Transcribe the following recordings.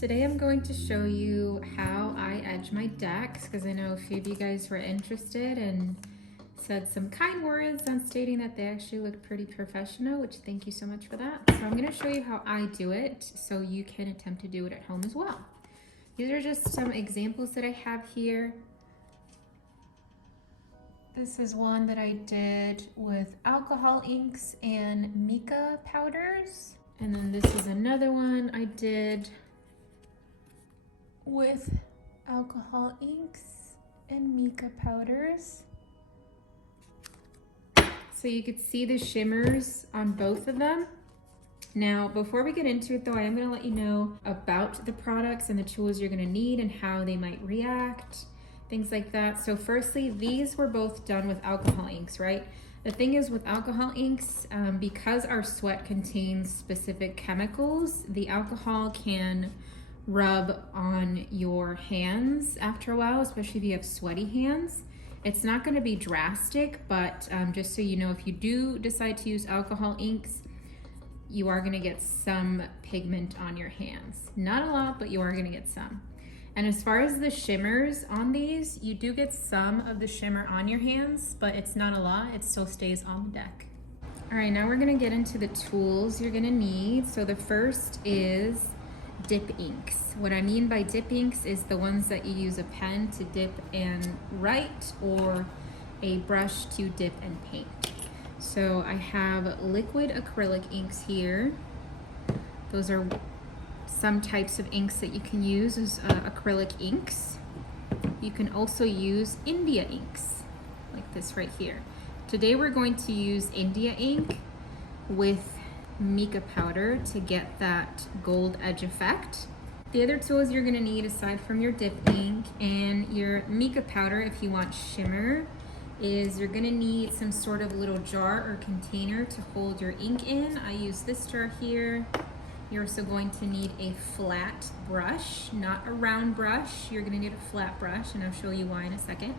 Today I'm going to show you how I edge my decks because I know a few of you guys were interested and said some kind words on stating that they actually look pretty professional, which thank you so much for that. So I'm going to show you how I do it so you can attempt to do it at home as well. These are just some examples that I have here. This is one that I did with alcohol inks and mica powders. And then this is another one I did with alcohol inks and mica powders. So you could see the shimmers on both of them. Now, before we get into it though, I am gonna let you know about the products and the tools you're gonna need and how they might react, things like that. So firstly, these were both done with alcohol inks, right? The thing is with alcohol inks, because our sweat contains specific chemicals, the alcohol can rub on your hands after a while, especially if you have sweaty hands. It's not going to be drastic, but just so you know, if you do decide to use alcohol inks, you are going to get some pigment on your hands. Not a lot, but you are going to get some. And as far as the shimmers on these, you do get some of the shimmer on your hands, but it's not a lot. It still stays on the deck. All right, now we're going to get into the tools you're going to need. So the first is dip inks. What I mean by dip inks is the ones that you use a pen to dip and write or a brush to dip and paint. So I have liquid acrylic inks here. Those are some types of inks that you can use as acrylic inks. You can also use India inks, like this right here. Today we're going to use India ink with mica powder to get that gold edge effect. The other tools you're gonna need aside from your dip ink and your mica powder, if you want shimmer, is you're gonna need some sort of little jar or container to hold your ink in. I use this jar here. You're also going to need a flat brush, not a round brush. You're gonna need a flat brush, and I'll show you why in a second.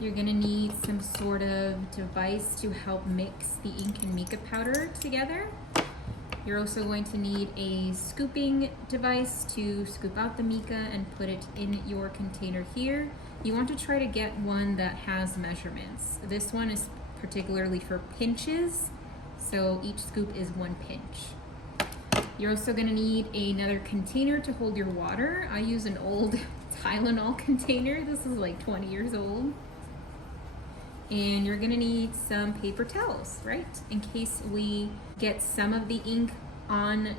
You're gonna need some sort of device to help mix the ink and mica powder together. You're also going to need a scooping device to scoop out the mica and put it in your container here. You want to try to get one that has measurements. This one is particularly for pinches, so each scoop is 1 pinch. You're also gonna need another container to hold your water. I use an old Tylenol container. This is like 20 years old. And you're gonna need some paper towels, right? In case we get some of the ink on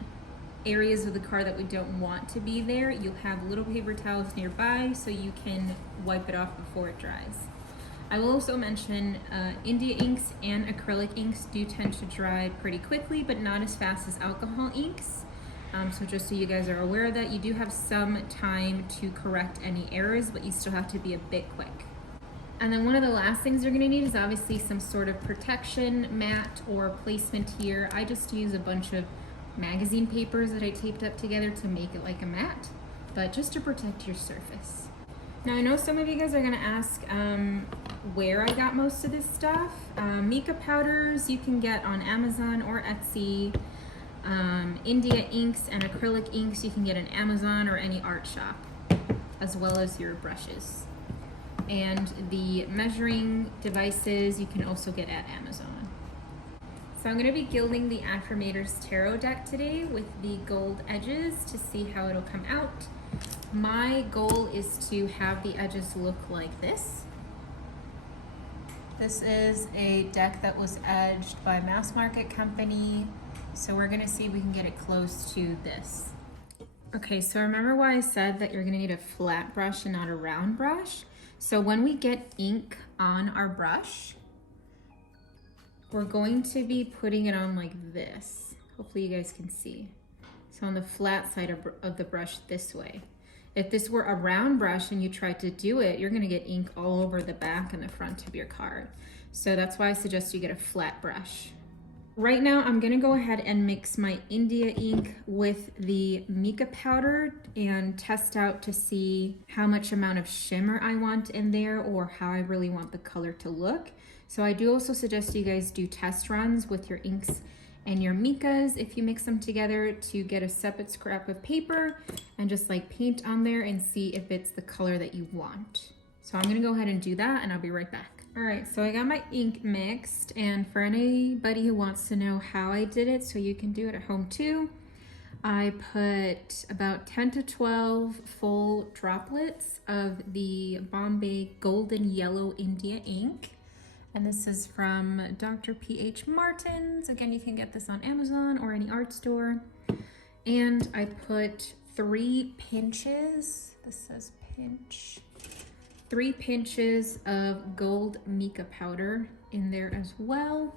areas of the car that we don't want to be there, you'll have little paper towels nearby so you can wipe it off before it dries. I will also mention India inks and acrylic inks do tend to dry pretty quickly, but not as fast as alcohol inks. So just so you guys are aware of that, you do have some time to correct any errors, but you still have to be a bit quick. And then one of the last things you're gonna need is obviously some sort of protection mat or placement here. I just use a bunch of magazine papers that I taped up together to make it like a mat, but just to protect your surface. Now I know some of you guys are gonna ask where I got most of this stuff. Mica powders you can get on Amazon or Etsy. India inks and acrylic inks you can get on Amazon or any art shop, as well as your brushes. And the measuring devices you can also get at Amazon. So I'm gonna be gilding the Affirmators Tarot deck today with the gold edges to see how it'll come out. My goal is to have the edges look like this. This is a deck that was edged by Mass Market Company. So we're gonna see if we can get it close to this. Okay, so remember why I said that you're gonna need a flat brush and not a round brush? So when we get ink on our brush, we're going to be putting it on like this. Hopefully you guys can see. So on the flat side of the brush this way. If this were a round brush and you tried to do it, you're gonna get ink all over the back and the front of your card. So that's why I suggest you get a flat brush. Right now, I'm gonna go ahead and mix my India ink with the mica powder and test out to see how much amount of shimmer I want in there or how I really want the color to look. So I do also suggest you guys do test runs with your inks and your micas if you mix them together to get a separate scrap of paper and just like paint on there and see if it's the color that you want. So I'm gonna go ahead and do that and I'll be right back. All right, so I got my ink mixed, and for anybody who wants to know how I did it so you can do it at home too, I put about 10 to 12 full droplets of the Bombay Golden Yellow India ink. And this is from Dr. P.H. Martin's. Again, you can get this on Amazon or any art store. And I put 3 pinches, this says pinch, 3 pinches of gold mica powder in there as well.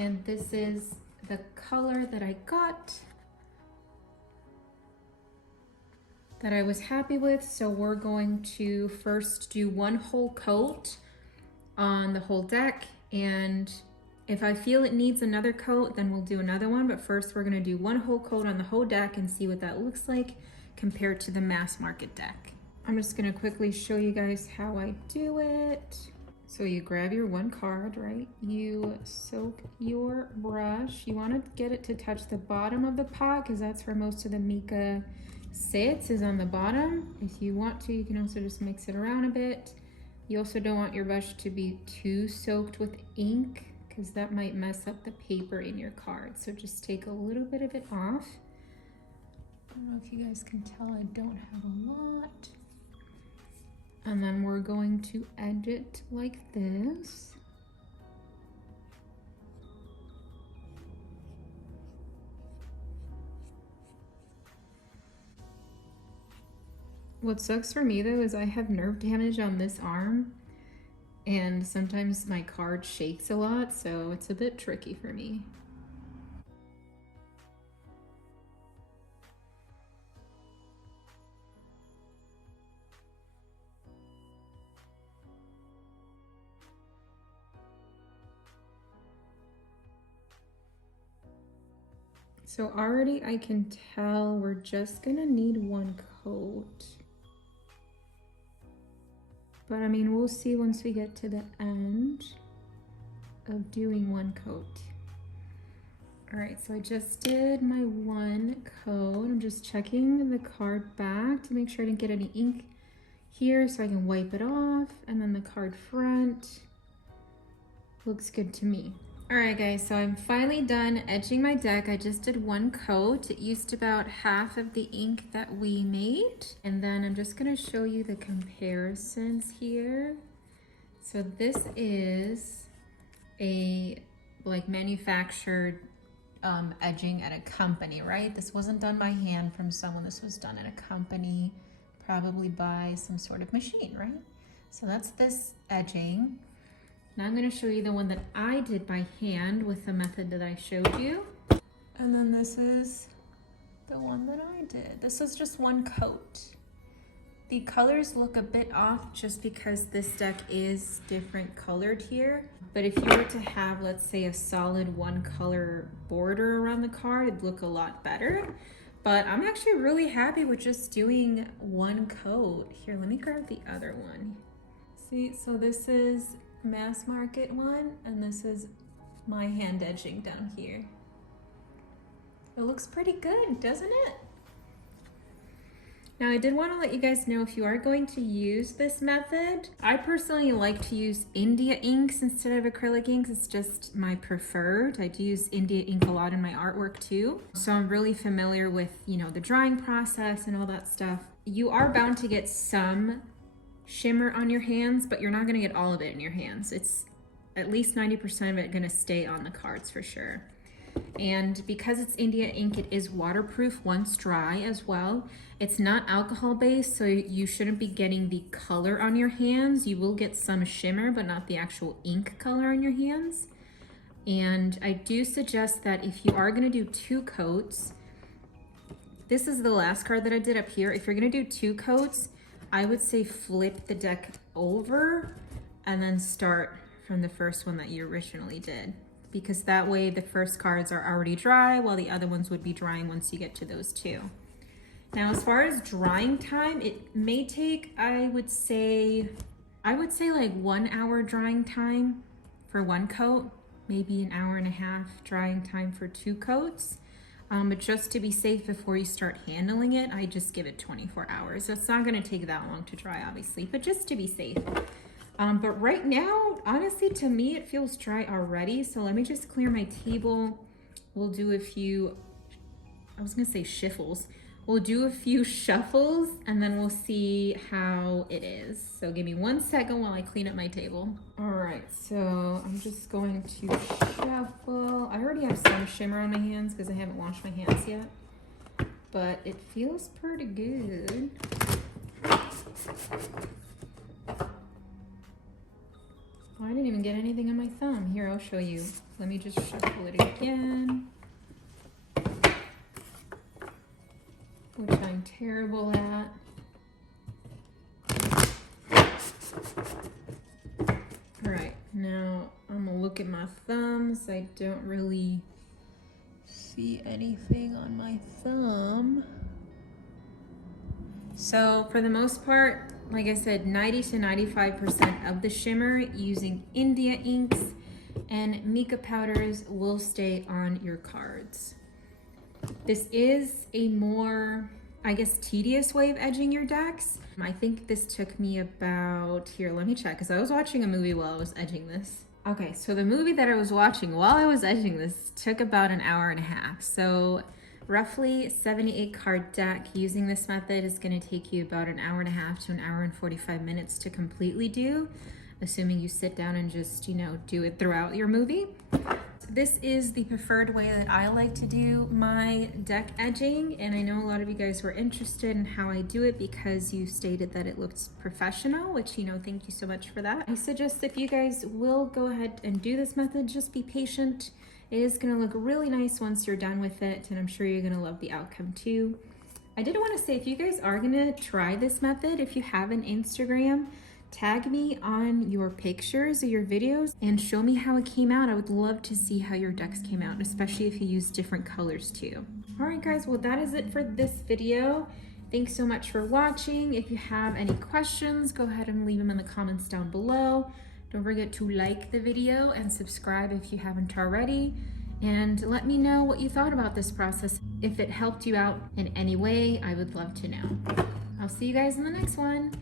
And this is the color that I got, that I was happy with. So we're going to first do 1 whole coat on the whole deck, and if I feel it needs another coat, then we'll do another one. But first we're gonna do 1 whole coat on the whole deck and see what that looks like compared to the mass market deck. I'm just gonna quickly show you guys how I do it. So you grab your 1 card, right? You soak your brush. You wanna get it to touch the bottom of the pot because that's where most of the mica sits, is on the bottom. If you want to, you can also just mix it around a bit. You also don't want your brush to be too soaked with ink because that might mess up the paper in your card. So just take a little bit of it off. I don't know if you guys can tell, I don't have a lot. And then we're going to edge it like this. What sucks for me though is I have nerve damage on this arm, and sometimes my card shakes a lot, so it's a bit tricky for me. So already I can tell we're just gonna need 1 coat. But I mean, we'll see once we get to the end of doing 1 coat. All right, so I just did my 1 coat. I'm just checking the card back to make sure I didn't get any ink here so I can wipe it off. And then the card front looks good to me. All right guys, so I'm finally done etching my deck. I just did 1 coat. It used about half of the ink that we made. And then I'm just gonna show you the comparisons here. So this is a like manufactured edging at a company, right? This wasn't done by hand from someone. This was done at a company, probably by some sort of machine, right? So that's this edging. Now I'm going to show you the one that I did by hand with the method that I showed you. And then this is the one that I did. This is just 1 coat. The colors look a bit off just because this deck is different colored here. But if you were to have, let's say, a solid 1 color border around the card, it'd look a lot better. But I'm actually really happy with just doing 1 coat. Here, let me grab the other one. See, so this is mass market one, and this is my hand edging down here. It looks pretty good, doesn't it? Now I did want to let you guys know, if you are going to use this method, I personally like to use India inks instead of acrylic inks. It's just my preferred. I do use India ink a lot in my artwork too. So I'm really familiar with, you know, the drying process and all that stuff. You are bound to get some shimmer on your hands, but you're not gonna get all of it in your hands. It's at least 90% of it gonna stay on the cards for sure. And because it's India ink, it is waterproof once dry as well. It's not alcohol based, so you shouldn't be getting the color on your hands. You will get some shimmer, but not the actual ink color on your hands. And I do suggest that if you are gonna do 2 coats, this is the last card that I did up here. If you're gonna do 2 coats, I would say flip the deck over and then start from the first one that you originally did, because that way the first cards are already dry while the other ones would be drying once you get to those 2. Now, as far as drying time, it may take, I would say like 1 hour drying time for 1 coat. maybe an hour and a half drying time for 2 coats. But just to be safe before you start handling it, I just give it 24 hours. So it's not gonna take that long to dry, obviously, but just to be safe. But right now, honestly, to me, it feels dry already. So let me just clear my table. We'll do a few, I was gonna say shiffles. We'll do a few shuffles and then we'll see how it is. So give me 1 second while I clean up my table. All right, so I'm just going to shuffle. I already have some shimmer on my hands because I haven't washed my hands yet, but it feels pretty good. Oh, I didn't even get anything on my thumb. Here, I'll show you. Let me just shuffle it again, which I'm terrible at. All right, now I'm gonna look at my thumbs. I don't really see anything on my thumb. So for the most part, like I said, 90 to 95% of the shimmer using India inks and mica powders will stay on your cards. This is a more, I guess, tedious way of edging your decks. I think this took me about, here, let me check, because I was watching a movie while I was edging this. Okay, so the movie that I was watching while I was edging this took about an hour and a half. So roughly 78 card deck using this method is going to take you about an hour and a half to an hour and 45 minutes to completely do, assuming you sit down and just, you know, do it throughout your movie. This is the preferred way that I like to do my deck edging, and I know a lot of you guys were interested in how I do it because you stated that it looks professional, which, you know, thank you so much for that. I suggest if you guys will go ahead and do this method, just be patient. It is going to look really nice once you're done with it, and I'm sure you're going to love the outcome too. I did want to say, if you guys are going to try this method, if you have an Instagram, tag me on your pictures or your videos and show me how it came out. I would love to see how your decks came out, especially if you use different colors too. All right, guys, well, that is it for this video. Thanks so much for watching. If you have any questions, go ahead and leave them in the comments down below. Don't forget to like the video and subscribe if you haven't already. And let me know what you thought about this process. If it helped you out in any way, I would love to know. I'll see you guys in the next one.